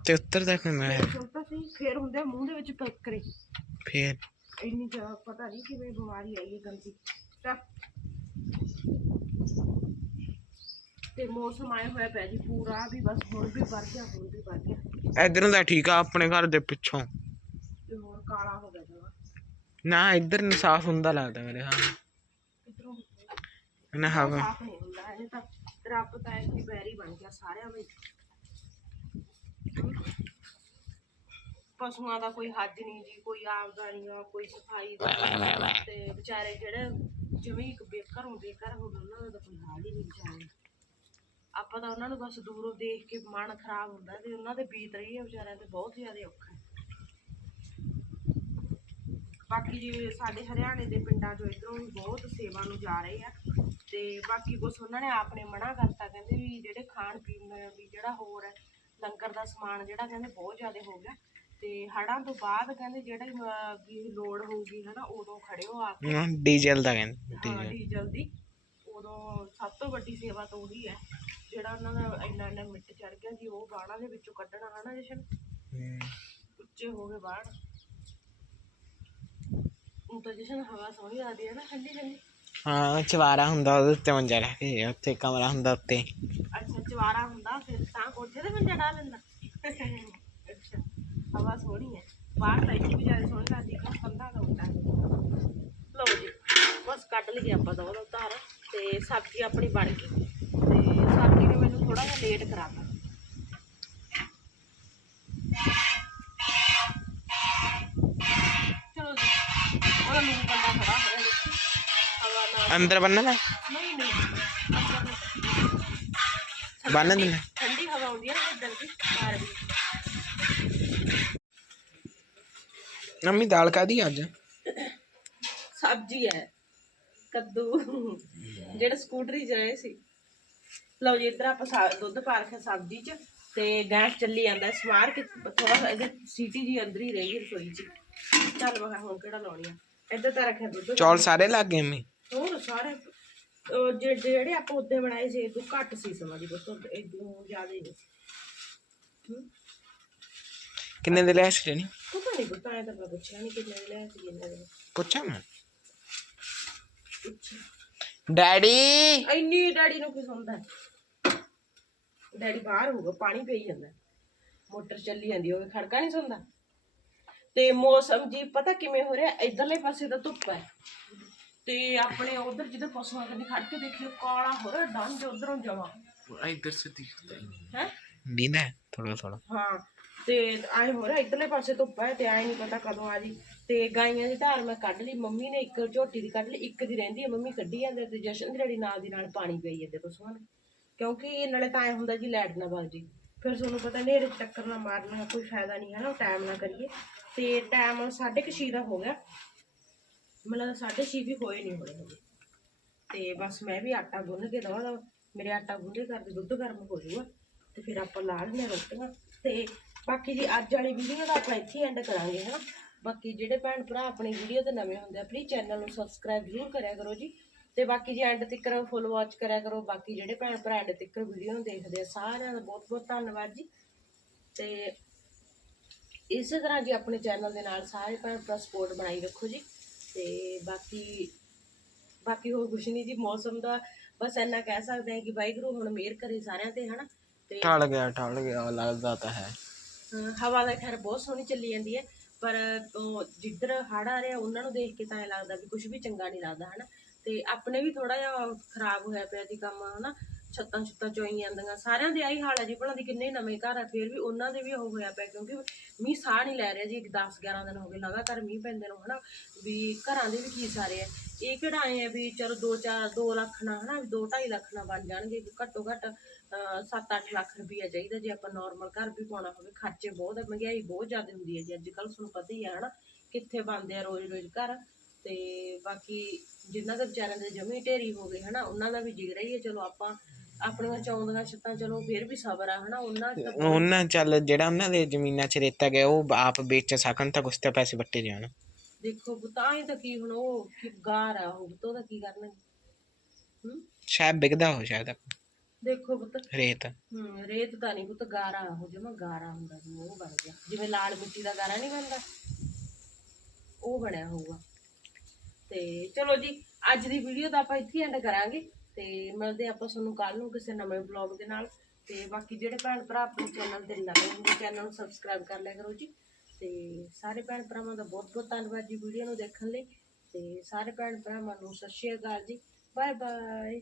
ਤੇ ਉੱਤਰ ਤੱਕ ਮੈਂ। ਸੁਣਤਾ ਸੀ ਫਿਰ ਹੁੰਦੇ ਮੂੰਹ ਦੇ ਵਿੱਚ ਪੈਕਰੇ ਫੇਰ? ਇੰਨੀ ਜ਼ਿਆਦਾ ਪਤਾ ਨਹੀਂ ਕਿਵੇਂ ਬਿਮਾਰੀ ਆਈ ਹੈ ਗੰਦੀ ਤਾਂ ਤੇ ਮੌਸਮ ਆਇਆ ਹੋਇਆ ਪਿਆ ਜੀ ਪੂਰਾ ਵੀ ਬਸ ਹੁਣ ਵੀ ਵਰ ਗਿਆ ਹੁਣ ਵੀ ਵਰ ਗਿਆ। ਇਧਰੋਂ ਤਾਂ ਠੀਕ ਆ ਆਪਣੇ ਘਰ ਦੇ ਪਿੱਛੋਂ। ਤੇ ਹੁਣ ਕਾਲਾ ਹੋ ਗਿਆ ਨਾ ਇੱਧਰ ਨੂੰ ਸਾਫ਼ ਹੁੰਦਾ ਲੱਗਦਾ ਮੇਰੇ ਹਾਂ। ਇਧਰੋਂ ਨਾ ਹਵਾ ਸਾਫ਼ ਨਹੀਂ ਹੁੰਦਾ ਇਹ ਤਾਂ ਰੱਬ ਤਾਂ ਐਸੀ ਬੈਰੀ ਬਣ ਗਿਆ ਸਾਰਿਆਂ ਵਿੱਚ। ਪਸ਼ੂਆਂ ਦਾ ਕੋਈ ਹੱਜ ਨਹੀਂ ਜੀ ਕੋਈ ਆਪਦਾ ਨਹੀਂ ਗਾ, ਕੋਈ ਸਫ਼ਾਈ ਦਾ ਤੇ ਵਿਚਾਰੇ ਜਿਹੜੇ ਜਿਵੇਂ ਇੱਕ ਬੇਕਰ ਹੁੰਦੇ ਬੇਕਰ ਹੁੰਦੇ ਉਹਨਾਂ ਦਾ ਤਾਂ ਕੋਈ ਹਾਲ ਹੀ ਨਹੀਂ ਵਿਚਾਰੇ ਆਪਾਂ ਤਾਂ ਉਹਨਾਂ ਨੂੰ ਬਸ ਦੂਰੋਂ ਦੇਖ ਕੇ ਮਨ ਖਰਾਬ ਹੁੰਦਾ ਤੇ ਉਹਨਾਂ ਦੇ ਬੀਤ ਰਹੀ ਹੈ ਵਿਚਾਰਿਆਂ ਤੇ ਬਹੁਤ ਜ਼ਿਆਦਾ ਔਖਾ ਹੈ ਬਾਕੀ ਜੀ ਸਾਡੇ ਹਰਿਆਣੇ ਦੇ ਪਿੰਡਾਂ ਚੋਂ ਇਧਰੋਂ ਵੀ ਬਹੁਤ ਸੇਵਾ ਨੂੰ ਜਾ ਰਹੇ ਆ। ਤੇ ਬਾਕੀ ਕੁਛ ਉਹਨਾਂ ਨੇ ਆਪਣੇ ਮਨਾ ਕਰਤਾ ਕਹਿੰਦੇ ਵੀ ਜਿਹੜੇ ਖਾਣ ਪੀਣ ਵੀ ਜਿਹੜਾ ਹੋਰ ਹੈ ਲੰਗਰ ਦਾ ਸਮਾਨ ਜਿਹੜਾ ਕਹਿੰਦੇ ਬਹੁਤ ਜ਼ਿਆਦਾ ਹੋ ਗਿਆ। ਤੇ ਹੜਾਂ ਤੋਂ ਬਾਅਦ ਕਹਿੰਦੇ ਜਿਹੜੇ ਵੀ ਲੋੜ ਹੋਊਗੀ ਹਨਾ ਉਦੋਂ ਖੜੇ ਹੋ ਆ ਕੇ। ਡੀਜ਼ਲ ਦਾ ਕਹਿੰਦੇ ਹਾਂ ਡੀਜ਼ਲ। ਡੀਜ਼ਲ ਦੀ। ਉਦੋਂ ਸਭ ਤੋਂ ਵੱਡੀ ਸੇਵਾ ਤਾਂ ਉਹੀ ਹੈ ਜਿਹੜਾ ਉਹਨਾਂ ਦਾ ਇੰਨਾ ਇੰਨਾ ਮਿੱਟ ਚੜ ਗਿਆ ਸੀ ਉਹ ਬਾਣਾ ਦੇ ਵਿੱਚੋਂ ਕੱਢਣਾ ਹਨਾ ਜਸ਼ਨ। ਉੱਚੇ ਹੋ ਗਏ ਬਾੜ ਹੁਣ ਤਾਂ ਜਸ਼ਨ ਹਵਾ ਸੋਹਣੀ ਆਦੀ ਹੈ ਨਾ ਠੰਡੀ ਠੰਡੀ ਹਾਂ ਚਵਾਰਾ ਹੁੰਦਾ ਉਹਦੇ ਉੱਤੇ ਮੰਜਾ ਰੱਖ ਕੇ ਉੱਥੇ ਕਮਰਾ ਹੁੰਦਾ ਉੱਤੇ। ਅੱਛਾ ਚਵਾਰਾ ਹੁੰਦਾ ਫਿਰ ਤਾਂ ਕੋਠੇ ਤੇ ਮੰਜਾ ਡਾ ਲੈਂਦਾ? ਅੱਛਾ ਹਵਾ ਸੋਹਣੀ ਹੈ। ਬਾਹਰ ਤਾਂ ਇੱਥੇ ਵੀ ਜ਼ਿਆਦਾ ਸੋਹਣੀ ਲੱਗਦੀ ਹੈ ਕੰਧਾਂ ਦਾ ਹੁੰਦਾ ਲਓ ਜੀ ਬਸ ਕੱਢ ਲਈਏ ਆਪਾਂ ਤਾਂ ਉਹਦਾ ਉਤਾਰ ਤੇ ਸਬਜ਼ੀ ਆਪਣੀ ਬਣ ਗਈ। ਤੇ ਸਬਜ਼ੀ ਨੇ ਮੈਨੂੰ ਥੋੜਾ ਜਿਹਾ ਲੇਟ ਕਰਾਤਾ ਚਲੋ ਜੀ ਨਹੀਂ ਅੰਦਰ ਨਹੀਂ। ਬੰਨ ਦੇਣਾ ਠੰਡੀ ਹਵਾ ਆਉਂਦੀ ਹੈ ਨਾ ਇੱਧਰ ਦੀ ਬਾਹਰ ਦੀ ਮੰਮੀ ਦਾਲ ਕਾਦੀ ਅੱਜ? ਸਬਜ਼ੀ ਹੈ ਕੱਦੂ। ਜਿਹੜੇ ਸਕੂਟਰੀ 'ਚ ਰਹੇ ਸੀ। ਲਓ ਜੀ ਇੱਧਰ ਆਪਾਂ ਦੁੱਧ ਪਾ ਰੱਖਿਆ ਸਬਜ਼ੀ 'ਚ ਤੇ ਗੈਸ ਚੱਲੀ ਜਾਂਦਾ। ਹੈ, ਸਮਾਰ ਕੇ ਥੋੜਾ ਇਹਦੇ ਸੀਟੀ ਜੀ ਅੰਦਰ ਹੀ ਰਹੀ ਰਸੋਈ 'ਚ। ਚੱਲ ਵਾ ਹੁਣ ਕਿਹੜਾ ਲਾਉਣੀ ਆ? ਇੱਧਰ ਤਾਂ ਰੱਖਿਆ ਦੁੱਧ ਚੌਲ ਸਾਰੇ ਲੱਗ ਗਏ ਮੀ ਹੋਰ ਸਾਰੇ ਅਹ ਜਿਹੜੇ ਜਿਹੜੇ ਆਪਾਂ ਉੱਤੇ ਬਣਾਏ ਸੀ ਇਹ ਤੋਂ ਘੱਟ ਸੀ ਸਮਾਂ ਦੀ ਬਸ ਇਦੋਂ ਜ਼ਿਆਦਾ ਹੀ ਨਹੀਂ ਹੂੰ? ਕਿੰਨੇ ਦੇ ਲਿਆ ਸੀ ਜਣੀ? ਪਤਾ ਨਹੀਂ ਪਤਾ ਤਾਂ ਮੈਂ ਪੁੱਛਿਆ ਨਹੀਂ ਕਿੰਨੇ ਦੇ ਲਿਆ ਸੀ ਕਿੰਨੇ ਦੇ ਮੈਂ? ਡੈਡੀ! ਇੰਨੀ ਡੈਡੀ ਨੂੰ ਕੀ ਸੁਣਦਾ? ਡੈਡੀ ਬਾਹਰ ਹੋਊਗਾ ਪਾਣੀ ਪਈ ਜਾਂਦਾ। ਮੋਟਰ ਚੱਲੀ ਜਾਂਦੀ ਹੋਵੇ ਖੜਕਾ ਨਹੀਂ ਸੁਣਦਾ। ਤੇ ਮੌਸਮ ਜੀ ਪਤਾ ਕਿਵੇਂ ਹੋ ਰਿਹਾ? ਇਧਰਲੇ ਪਾਸੇ ਤਾਂ ਧੁੱਪ ਹੈ। ਤੇ ਆਪਣੇ ਉਧਰ ਜਿੱਧਰ ਪਸ਼ੂਆਂ ਕੰਨੀ ਖੜ ਕੇ ਦੇਖਿਓ ਕਾਲਾ ਹੋ ਰਿਹਾ ਡੰਜ ਉਧਰੋਂ ਜਮਾ। ਇੱਧਰ ਸੇ ਦਿਖਦਾ ਹੈ ਦੀਨਾ ਥੋੜਾ ਥੋੜਾ ਹਾਂ ਤੇ ਆਏ ਹੋ ਰਿਹਾ ਇਧਰਲੇ ਪਾਸੇ ਧੁੱਪ ਹੈ ਤੇ ਆਏ ਨਹੀਂ ਪਤਾ ਕਦੋਂ ਆ ਜੀ ਤੇ ਗਾਈਆਂ ਦੀ ਧਾਰ ਮੈਂ ਕੱਢ ਲਈ ਮੰਮੀ ਨੇ ਇੱਕ ਝੋਟੀ ਦੀ ਕੱਢ ਲਈ ਇੱਕ ਦੀ ਰਹਿੰਦੀ ਹੈ ਮੰਮੀ ਕੱਢੀ ਜਾਂਦੇ ਤੇ ਜਸ਼ਨ ਦੀ ਜਿਹੜੀ ਨਾਲ ਦੀ ਨਾਲ ਪਾਣੀ ਪਈ ਜਾਂਦੇ ਪਸ਼ੂਆਂ ਨੂੰ। ਕਿਉਂਕਿ ਨਾਲੇ ਤਾਂ ਐ ਹੁੰਦਾ ਜੀ ਲਾਈਟ ਨਾ ਬਲ ਜੀ ਫਿਰ ਤੁਹਾਨੂੰ ਪਤਾ ਨੇਰੇ ਚ ਟੱਕਰ ਨਾ ਮਾਰਨਾ, ਕੋਈ ਫਾਇਦਾ ਨਹੀਂ ਹੈ ਨਾ ਟਾਈਮ ਨਾ ਕਰੀਏ। ਤੇ ਟਾਈਮ ਸਾਢੇ ਕੁ ਛੇ ਦਾ ਹੋ ਗਿਆ। ਮਤਲਬ ਸਾਢੇ ਛੇ ਵੀ ਹੋਏ ਨਹੀਂ ਹੋਏ ਹਜੇ ਤੇ ਬਸ ਮੈਂ ਵੀ ਆਟਾ ਗੁੰਨ ਕੇ ਦਵਾ ਦਾ ਮੇਰੇ ਆਟਾ ਗੁੰਨੇ ਕਰਦੇ ਦੁੱਧ ਗਰਮ ਹੋ ਜਾਊਗਾ ਤੇ ਫਿਰ ਆਪਾਂ ਲਾ ਲੈਣੇ ਰੋਟੀਆਂ। ਤੇ ਬਾਕੀ ਜੀ ਅੱਜ ਵਾਲੀ ਵੀਡੀਓ ਦਾ ਆਪਾਂ ਇੱਥੇ ਐਂਡ ਕਰਾਂਗੇ ਹਨਾ। ਬਾਕੀ ਜਿਹੜੇ ਭੈਣ ਭਰਾ ਆਪਣੀ ਵੀਡੀਓ ਤੇ ਨਵੇਂ ਹੁੰਦੇ ਆ ਪਲੀਜ਼ ਚੈਨਲ ਨੂੰ ਸਬਸਕ੍ਰਾਈਬ ਜ਼ਰੂਰ ਕਰਿਆ ਕਰੋ ਜੀ। ਤੇ ਬਾਕੀ ਜੀ ਐਂਡ ਤੱਕ ਫੁੱਲ ਵਾਚ ਕਰਿਆ ਕਰੋ ਬਾਕੀ ਜਿਹੜੇ ਭੈਣ ਭਰਾ ਐਂਡ ਤੱਕ ਵੀਡੀਓ ਨੂੰ ਦੇਖਦੇ ਆ ਸਾਰਿਆਂ ਦਾ ਬਹੁਤ ਬਹੁਤ ਧੰਨਵਾਦ ਜੀ। ਤੇ ਇਸੇ ਤਰ੍ਹਾਂ ਜੀ ਆਪਣੇ ਚੈਨਲ ਦੇ ਨਾਲ ਸਾਰੇ ਭੈਣ ਭਰਾ ਸਪੋਰਟ ਬਣਾਈ ਰੱਖੋ ਜੀ। ਤੇ ਬਾਕੀ ਬਾਕੀ ਹੋਰ ਕੁਛ ਨਹੀਂ ਜੀ ਮੌਸਮ ਦਾ ਬਸ ਇੰਨਾ ਕਹਿ ਸਕਦੇ ਹਾਂ ਕਿ ਵਾਹਿਗੁਰੂ ਹੁਣ ਮਿਹਰ ਕਰੇ ਸਾਰਿਆਂ ਤੇ ਹਨਾ? ਤੇ ਟਲ ਗਿਆ ਟਲ ਗਿਆ ਲੱਗਦਾ ਤਾਂ ਹੈ। ਹਵਾ ਦਾ ਖੈਰ ਬਹੁਤ ਸੋਹਣੀ ਚੱਲੀ ਜਾਂਦੀ ਹੈ ਪਰ ਜਿੱਧਰ ਹੜ ਆ ਰਿਹਾ ਉਹਨਾਂ ਨੂੰ ਦੇਖ ਕੇ ਤਾਂ ਐ ਲੱਗਦਾ ਵੀ ਕੁਝ ਵੀ ਚੰਗਾ ਨਹੀਂ ਲੱਗਦਾ ਹਨਾ? ਤੇ ਆਪਣੇ ਵੀ ਥੋੜਾ ਜਿਹਾ ਖਰਾਬ ਹੋਇਆ ਪਿਆ ਦੀ ਕੰਮ, ਹਨਾ। ਛੱਤਾਂ ਛੁੱਤਾਂ ਚੋਈ ਜਾਂਦੀਆਂ। ਸਾਰਿਆਂ ਦੇ ਆਹੀ ਹਾਲ ਹੈ ਜੀ, ਭਲਾ ਦੀ ਕਿੰਨੇ ਨਵੇਂ ਘਰ ਆ, ਫਿਰ ਵੀ ਉਹਨਾਂ ਦੇ ਵੀ ਉਹ ਹੋਇਆ ਪਿਆ, ਕਿਉਂਕਿ ਮੀਂਹ ਸਾਹ ਨਹੀਂ ਲੈ ਰਿਹਾ ਜੀ 10 11 ਦਿਨ ਹੋ ਗਏ ਲਗਾਤਾਰ ਮੀਂਹ ਪੈਂਦੇ ਨੂੰ, ਹਨਾ। ਵੀ ਘਰਾਂ ਦੇ ਵੀ ਕੀ ਸਾਰੇ ਆ। ਇਹ ਕਿਹੜਾ ਆਏ ਆ ਵੀ ਚਲੋ 2 4 2 ਲੱਖ ਨਾ ਹਨਾ 2 2.5 ਲੱਖ ਨਾ ਬਣ ਜਾਣਗੇ ਘੱਟੋ ਘੱਟ 7-8 ਲੱਖ ਰੁਪਈਆ ਚਾਹੀਦਾ ਜੇ ਆਪਾਂ ਨਾਰਮਲ ਘਰ ਵੀ ਪਾਉਣਾ ਹੋਵੇ। ਖਰਚੇ ਬਹੁਤ ਆ, ਮਹਿੰਗਾਈ ਬਹੁਤ ਜ਼ਿਆਦਾ ਹੁੰਦੀ ਹੈ ਜੀ। ਅੱਜ ਕੱਲ੍ਹ ਤੁਹਾਨੂੰ ਪਤਾ ਹੀ ਹੈ ਹਨਾ, ਕਿੱਥੇ ਬਣਦੇ ਆ ਰੋਜ਼-ਰੋਜ਼ ਘਰ। ਤੇ ਬਾਕੀ ਜਿਨ੍ਹਾਂ ਦੇ ਵਿਚਾਰਿਆਂ ਦੇ ਜਮੀ ਢੇਰੀ ਹੋ ਗਏ ਹਨਾ ਉਹਨਾਂ ਦਾ ਵੀ ਜਿਗਰਾ ਹੀ ਹੈ ਚਲੋ ਆਪਾਂ ਆਪਣੀਆਂ ਚੌਂਦੀਆਂ ਛੱਤਾਂ ਚਲੋ ਫਿਰ ਵੀ ਸਬਰ ਆ ਹਨਾ ਉਹਨਾਂ ਦਾ ਉਹਨਾਂ ਚੱਲ ਜਿਹੜਾ ਉਹਨਾਂ ਦੇ ਜ਼ਮੀਨਾਂ 'ਚ ਰੇਤਾ ਗਿਆ ਉਹ ਆਪ ਵੇਚ ਸਕਣ ਤਾਂ ਕੁਛ ਤਾਂ ਪੈਸੇ ਵੱਟੇ ਜਾਣ। ਦੇਖੋ ਤਾਂ ਹੀ ਤਾਂ ਕੀ ਹੁਣ ਉਹ ਕੀ ਗਾਰ ਆ ਉਹ ਤੋਂ ਦਾ ਕੀ ਕਰਨਗੇ ਹੂੰ? ਸ਼ਾਇਦ ਵਿਕਦਾ ਹੋ ਸ਼ਾਇਦ ਦੇਖੋ ਪੁੱਤ। ਰੇਤ। ਹੂੰ ਰੇਤ ਤਾਂ ਨਹੀਂ ਪੁੱਤ ਗਾਰਾ ਉਹ ਜਮਾ ਗਾਰਾ ਹੁੰਦਾ ਜੀ ਉਹ ਬਣ ਗਿਆ। ਜਿਵੇਂ ਲਾਲ ਮਿੱਟੀ ਦਾ ਗਾਰਾ ਨਹੀਂ ਬਣਦਾ? ਉਹ ਬਣਿਆ ਹੋਊਗਾ। ਤੇ ਚਲੋ ਜੀ, ਅੱਜ ਦੀ ਵੀਡੀਓ ਦਾ ਆਪਾਂ ਇੱਥੇ ਐਂਡ ਕਰਾਂਗੇ ਤੇ ਮਿਲਦੇ ਆਪਾਂ ਤੁਹਾਨੂੰ ਕੱਲ ਨੂੰ ਕਿਸੇ ਨਵੇਂ ਵਲੌਗ ਦੇ ਨਾਲ ਤੇ ਬਾਕੀ ਜਿਹੜੇ ਭੈਣ ਭਰਾ ਆਪਣੇ ਚੈਨਲ ਤੇ ਨਵੇਂ ਹੁੰਦੇ ਚੈਨਲ ਨੂੰ ਸਬਸਕ੍ਰਾਈਬ ਕਰ ਲਿਆ ਕਰੋ ਜੀ। ਤੇ ਸਾਰੇ ਭੈਣ ਭਰਾਵਾਂ ਦਾ ਬਹੁਤ ਬਹੁਤ ਧੰਨਵਾਦ ਜੀ ਵੀਡੀਓ ਨੂੰ ਦੇਖਣ ਲਈ ਤੇ ਸਾਰੇ ਭੈਣ ਭਰਾਵਾਂ ਨੂੰ ਸਤਿ ਸ਼੍ਰੀ ਅਕਾਲ ਜੀ। Bye bye